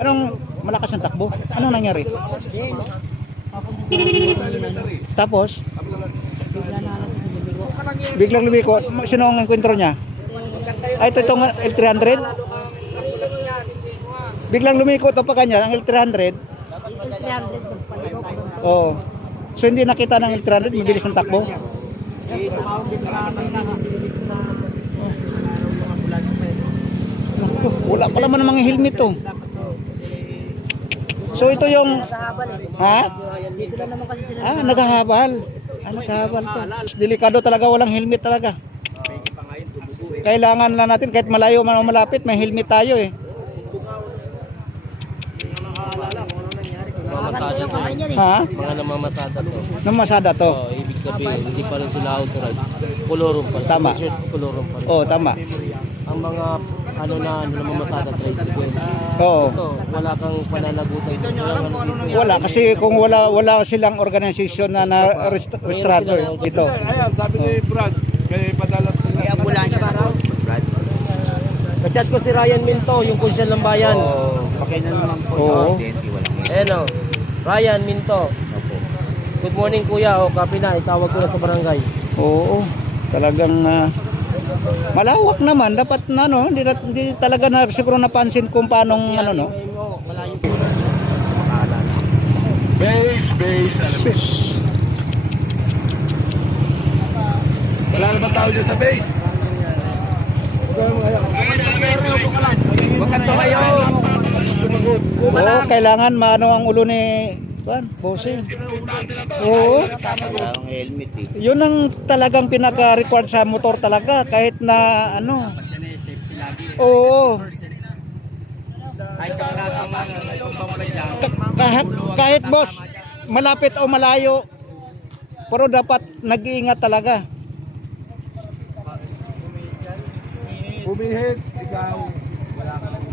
Anong malakas ang takbo? Anong nangyari? Tapos? Biglang lumiko. Sino ang enkwentro niya? Ay, ito itong L300? Biglang lumiko ito pa kanya, ang L300? Oo. So hindi nakita ng L300, mabilis ang takbo? Wala pala man ng mga helmet to. So ito yung ha? Naghahabal. Naghahabal to. Delikado talaga, walang helmet talaga. Kailangan lang natin kahit malayo man o malapit, may helmet tayo eh. Namamasada to. Ha? Mga namamasada to. Namasada to. Ibig sabihin, hindi pa rin sila authorized. Kolorum pa rin. Tama. Kolorum pa rin. Oo, tama. Ang mga namamasada tricycle. Oo. Ito, wala kang pananagutan. Wala kasi kung wala silang organisasyon na registrado dito. Ayan, sabi ni Brad, kaya padala ko na. Ambulansya ba raw? Brad? Kachat ko si Ryan Minto, yung konsyal ng bayan. Pakailan naman po. Oo. Ayan o, Ryan Minto. Good morning kuya, copy na, itawag ko na sa barangay. Oo. Talagang malawak naman, dapat na hindi talaga na siguro napansin kung paano no. Base. Wala naman tao dyan sa base. Bakit to kayo? Oo, kailangan maano ang ulo ni bossing. Oo. Ang helmet eh. Yun ang talagang pinaka-required sa motor talaga kahit na ano. Oo. Kahit boss, malapit o malayo, pero dapat nag-iingat talaga. Bumihit, ikaw. Wala ka lang.